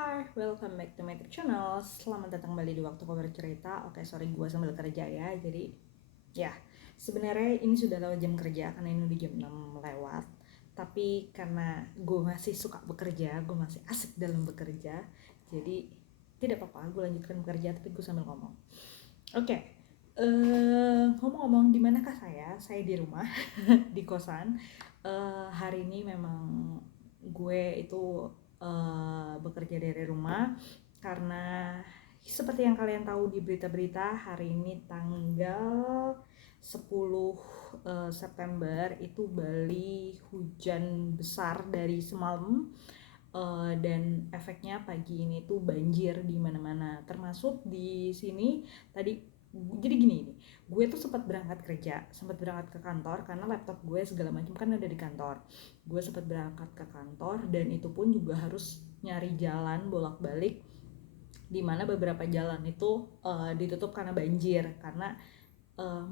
Hai, welcome back to my YouTube channel. Selamat datang kembali di Waktu Kau Bercerita. Oke, sorry gue sambil kerja ya. Jadi, ya, sebenarnya ini sudah lewat jam kerja karena ini udah jam 6 lewat. Tapi karena gue masih suka bekerja, gue masih asik dalam bekerja. Jadi, tidak apa-apa, gue lanjutkan bekerja tapi gue sambil ngomong. Oke, ngomong-ngomong, di manakah saya? Saya di rumah, di kosan. Hari ini memang gue itu bekerja dari rumah karena seperti yang kalian tahu di berita-berita, hari ini tanggal 10 September itu Bali hujan besar dari semalam. Dan efeknya pagi ini tuh banjir di mana-mana, termasuk di sini tadi. Jadi gini, gue tuh sempat berangkat ke kantor karena laptop gue segala macam kan ada di kantor. Gue sempat berangkat ke kantor dan itu pun juga harus nyari jalan bolak-balik, di mana beberapa jalan itu ditutup karena banjir, karena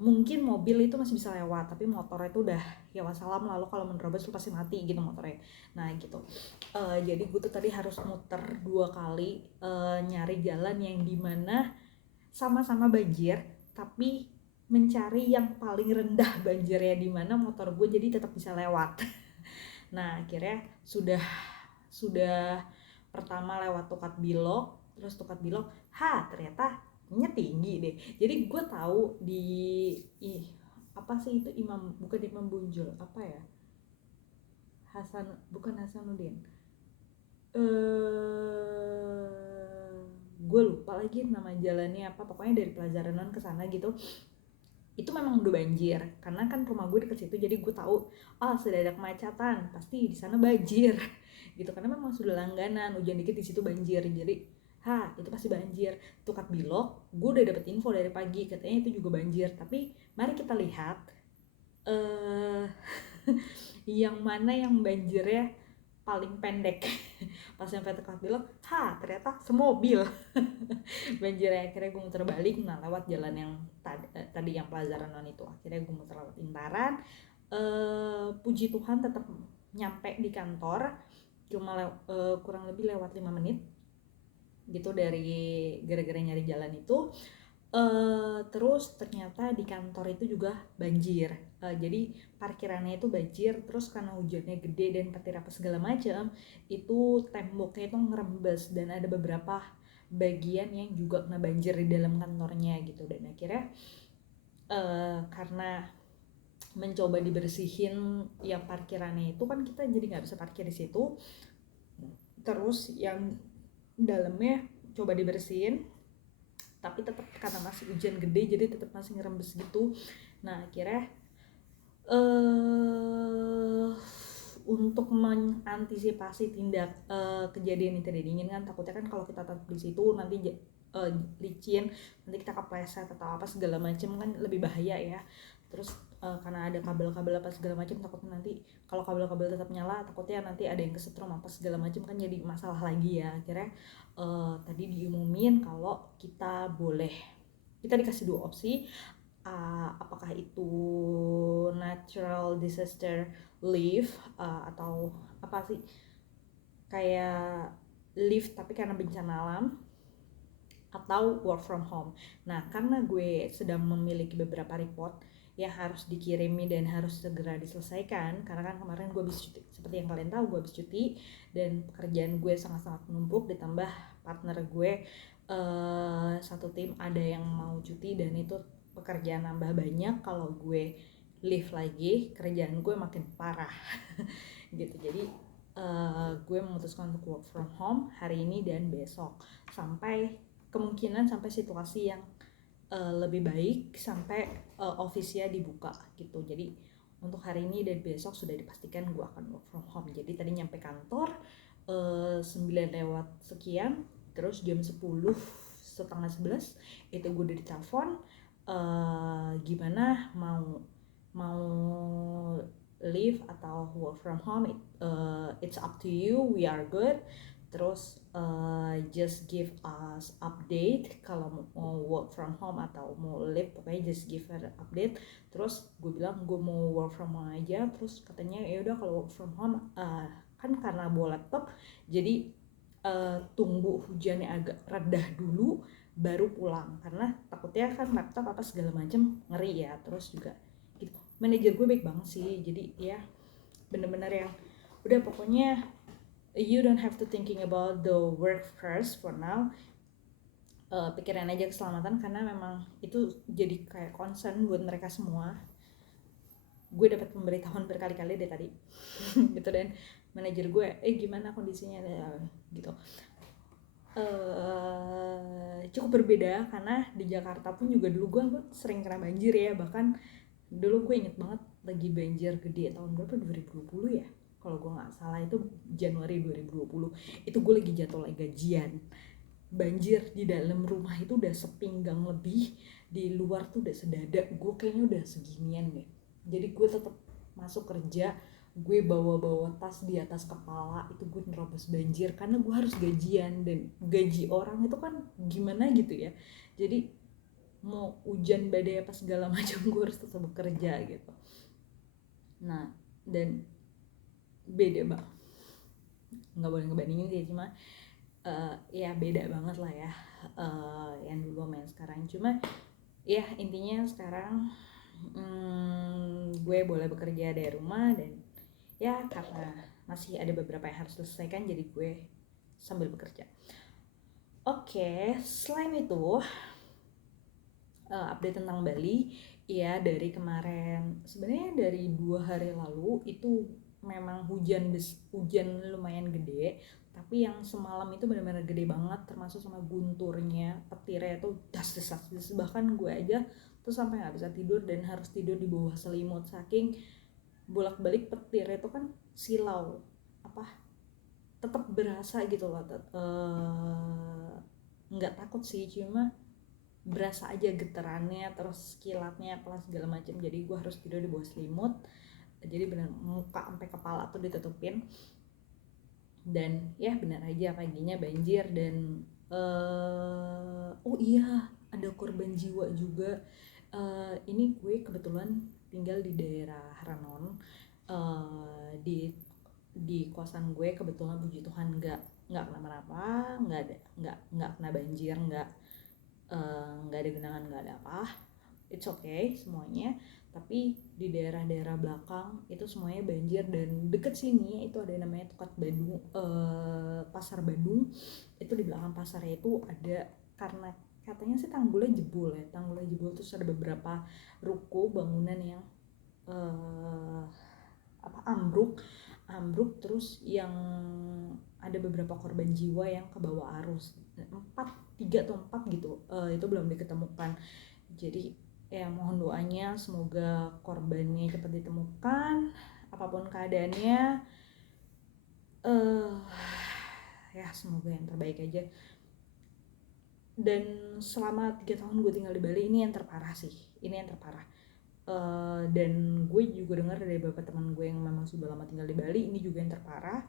mungkin mobil itu masih bisa lewat tapi motor itu udah ya wassalam, lalu kalau menerobos itu pasti mati gitu motornya. Nah gitu. Jadi gue tuh tadi harus muter 2 kali nyari jalan yang dimana sama-sama banjir, tapi mencari yang paling rendah banjirnya di mana motor gue jadi tetap bisa lewat. Nah akhirnya sudah pertama lewat Tukat Bilok, terus Tukat Bilok, ternyata nya tinggi deh. Jadi gue tahu di apa sih itu, bukan Imam Bonjol, apa ya, bukan Hasanuddin, gue lupa lagi nama jalannya apa, pokoknya dari Plaza Renon ke sana gitu. Itu memang udah banjir karena kan rumah gue deket situ, jadi gue tahu sudah ada kemacetan, pasti di sana banjir gitu, karena memang sudah langganan hujan dikit di situ banjir. Jadi itu pasti banjir. Tukat Bilok gue udah dapet info dari pagi, katanya itu juga banjir, tapi mari kita lihat yang mana yang banjirnya paling pendek. Pas sampai Tukat Bilok, ternyata semobil banjirnya. Akhirnya gue muter balik, lewat jalan yang tadi yang Plaza Renon itu. Akhirnya gue muter lewat Intaran. Puji Tuhan tetap nyampe di kantor, cuma kurang lebih lewat 5 menit gitu dari gara-gara nyari jalan itu. Terus ternyata di kantor itu juga banjir. Jadi parkirannya itu banjir, terus karena hujannya gede dan petir apa segala macam, itu temboknya itu ngerembes dan ada beberapa bagian yang juga kena banjir di dalam kantornya gitu. Dan akhirnya karena mencoba dibersihin ya parkirannya itu, kan kita jadi nggak bisa parkir di situ. Terus yang dalamnya coba dibersihin, tapi tetap karena masih hujan gede jadi tetap masih ngerembes gitu. Nah akhirnya untuk mengantisipasi kejadian yang tidak diinginkan, takutnya kan kalau kita tetap di situ nanti licin, nanti kita kepleset atau apa segala macam kan lebih bahaya ya. Terus karena ada kabel-kabel apa segala macam, takutnya nanti kalau kabel-kabel tetap nyala, takutnya nanti ada yang kesetrum apa segala macam, kan jadi masalah lagi ya. Akhirnya tadi diumumin kalau kita dikasih 2 opsi, apakah itu natural disaster leave, atau apa sih, kayak leave tapi karena bencana alam, atau work from home. Nah karena gue sedang memiliki beberapa report yang harus dikirimi dan harus segera diselesaikan, karena kan kemarin gue habis cuti, seperti yang kalian tahu gue habis cuti dan pekerjaan gue sangat-sangat menumpuk, ditambah partner gue satu tim ada yang mau cuti dan itu pekerjaan nambah banyak. Kalau gue leave lagi, kerjaan gue makin parah gitu. Jadi gue memutuskan untuk work from home hari ini dan besok, sampai kemungkinan sampai situasi yang lebih baik, sampai office-nya dibuka gitu. Jadi untuk hari ini dan besok sudah dipastikan gue akan work from home. Jadi tadi nyampe kantor 9 lewat sekian, terus jam 10 setengah 11 itu gue udah ditelepon, gimana mau leave atau work from home. It's up to you, we are good. Terus just give us update kalau mau work from home atau mau leave, pokoknya just give her update. Terus gue bilang gue mau work from home aja. Terus katanya ya udah kalau work from home kan karena bawa laptop jadi tunggu hujannya agak redah dulu baru pulang, karena takutnya kan laptop apa segala macam ngeri ya. Terus juga gitu, manajer gue baik banget sih, jadi ya bener-bener yang udah pokoknya you don't have to thinking about the work first for now, pikirin aja keselamatan, karena memang itu jadi kayak concern buat mereka semua. Gue dapat pemberitahuan berkali-kali deh tadi gitu, dan manajer gue gimana kondisinya gitu. Cukup berbeda karena di Jakarta pun juga dulu gue sering kena banjir ya. Bahkan dulu gue inget banget lagi banjir gede tahun berapa, 2020 ya kalau gue nggak salah, itu Januari 2020. Itu gue lagi jadwal gajian, banjir di dalam rumah itu udah sepinggang lebih, di luar tuh udah sedada. Gue kayaknya udah seginian deh, jadi gue tetap masuk kerja, gue bawa tas di atas kepala, itu gue nerobos banjir karena gue harus gajian, dan gaji orang itu kan gimana gitu ya. Jadi mau hujan badai apa segala macam gue harus tetap bekerja gitu. Nah, dan beda banget, nggak boleh ngebandingin sih, cuma ya beda banget lah ya, yang dulu sama yang sekarang. Cuma ya intinya sekarang gue boleh bekerja dari rumah, dan ya karena masih ada beberapa yang harus selesaikan, jadi gue sambil bekerja. Oke, selain itu update tentang Bali ya. Dari kemarin, sebenarnya dari 2 hari lalu itu memang hujan lumayan gede, tapi yang semalam itu benar-benar gede banget, termasuk sama gunturnya, petirnya itu das. Bahkan gue aja tuh sampai nggak bisa tidur dan harus tidur di bawah selimut, saking bolak-balik petir itu kan silau apa, tetap berasa gitu loh. Nggak takut sih, cuma berasa aja getarannya, terus kilatnya apa segala macam. Jadi gue harus tidur di bawah selimut, jadi benar muka sampai kepala tuh ditutupin. Dan ya benar aja paginya banjir, dan oh iya ada korban jiwa juga. Ini gue kebetulan tinggal di daerah Ranon, di kosan gue kebetulan puji Tuhan nggak kenapa-napa, nggak kena banjir, nggak ada genangan, nggak ada apa, it's okay semuanya. Tapi di daerah-daerah belakang itu semuanya banjir, dan deket sini itu ada yang namanya Tukat Badung, Pasar Badung. Itu di belakang pasarnya itu ada, karena katanya sih tanggulnya jebol, terus ada beberapa ruko bangunan yang ambruk, terus yang ada beberapa korban jiwa yang kebawa arus, 3 atau 4 gitu, itu belum diketemukan. Jadi ya mohon doanya semoga korbannya cepat ditemukan, apapun keadaannya, ya semoga yang terbaik aja. Dan selama 3 tahun gue tinggal di Bali, ini yang terparah sih, dan gue juga dengar dari beberapa teman gue yang memang sudah lama tinggal di Bali, ini juga yang terparah.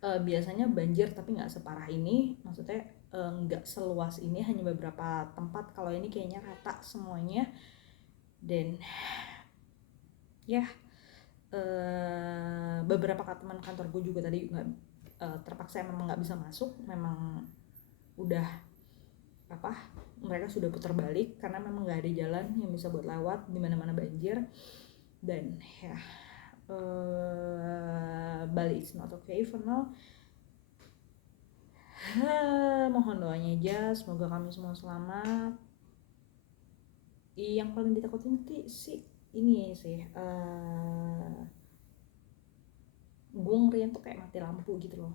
Biasanya banjir tapi nggak separah ini, maksudnya nggak seluas ini, hanya beberapa tempat. Kalau ini kayaknya rata semuanya. Dan ya beberapa teman kantor gue juga tadi nggak, terpaksa memang nggak bisa masuk, memang udah mereka sudah putar balik karena memang nggak ada jalan yang bisa buat lewat, di mana-mana banjir. Dan ya Bali is not okay for now. Mohon doanya aja, semoga kami semua selamat. Yang paling ditakutin sih ini sih, gue ngerian tuh kayak mati lampu gitu loh.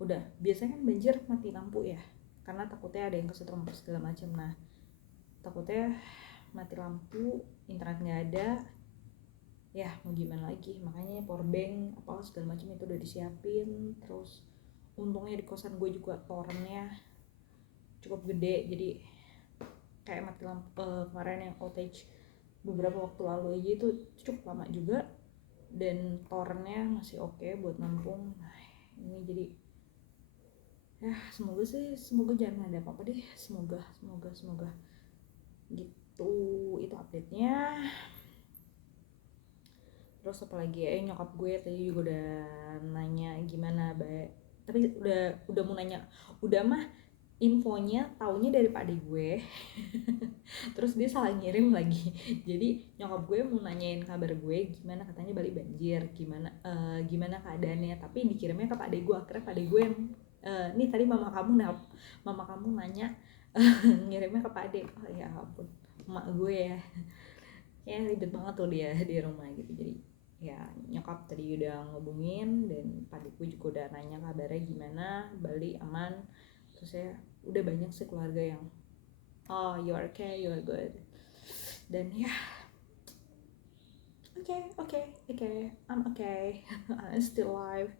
Udah biasanya kan banjir mati lampu ya, karena takutnya ada yang kesetrum segala macam. Nah takutnya mati lampu, internet nggak ada, ya mau gimana lagi. Makanya powerbank apa segala macam itu udah disiapin. Terus untungnya di kosan gue juga torrentnya cukup gede, jadi kayak mati lampu kemarin yang outage beberapa waktu lalu aja itu cukup lama juga, dan torrentnya masih oke buat nampung. Nah ini jadi ya semoga jangan ada apa-apa deh, semoga gitu. Itu update-nya. Terus apalagi ya, nyokap gue tadi juga udah nanya gimana tapi udah mau nanya, udah mah infonya taunya dari pak adik gue. Terus dia salah ngirim lagi. Jadi nyokap gue mau nanyain kabar gue gimana, katanya Bali banjir, gimana keadaannya, tapi dikirimnya ke pak adik gue. Akhirnya pak adik gue yang nih tadi mama kamu nanya ngirimnya ke pak adik. Oh ya ampun, emak gue ya ribet banget tuh dia di rumah gitu. Jadi ya nyokap tadi udah ngubungin, dan pak adik gue juga udah nanya kabarnya gimana, Bali aman. Terus ya udah banyak sih keluarga yang oh you are okay, you are good. Dan ya okay, I'm okay. I'm still alive.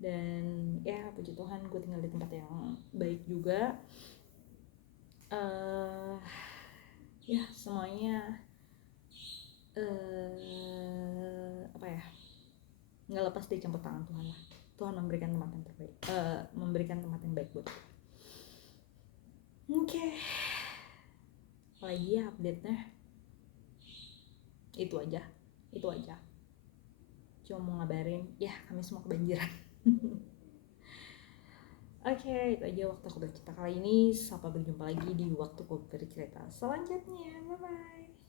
Dan ya puji Tuhan gue tinggal di tempat yang baik juga. Ya semuanya apa ya, nggak lepas dari campur tangan Tuhan lah. Tuhan memberikan tempat yang terbaik, memberikan tempat yang baik buat. Oke. Apalagi ya update-nya itu aja. Cuma mau ngabarin ya kami semua kebanjiran. Oke, itu aja waktu aku bercerita kali ini. Sampai berjumpa lagi di waktu aku bercerita selanjutnya. Bye bye.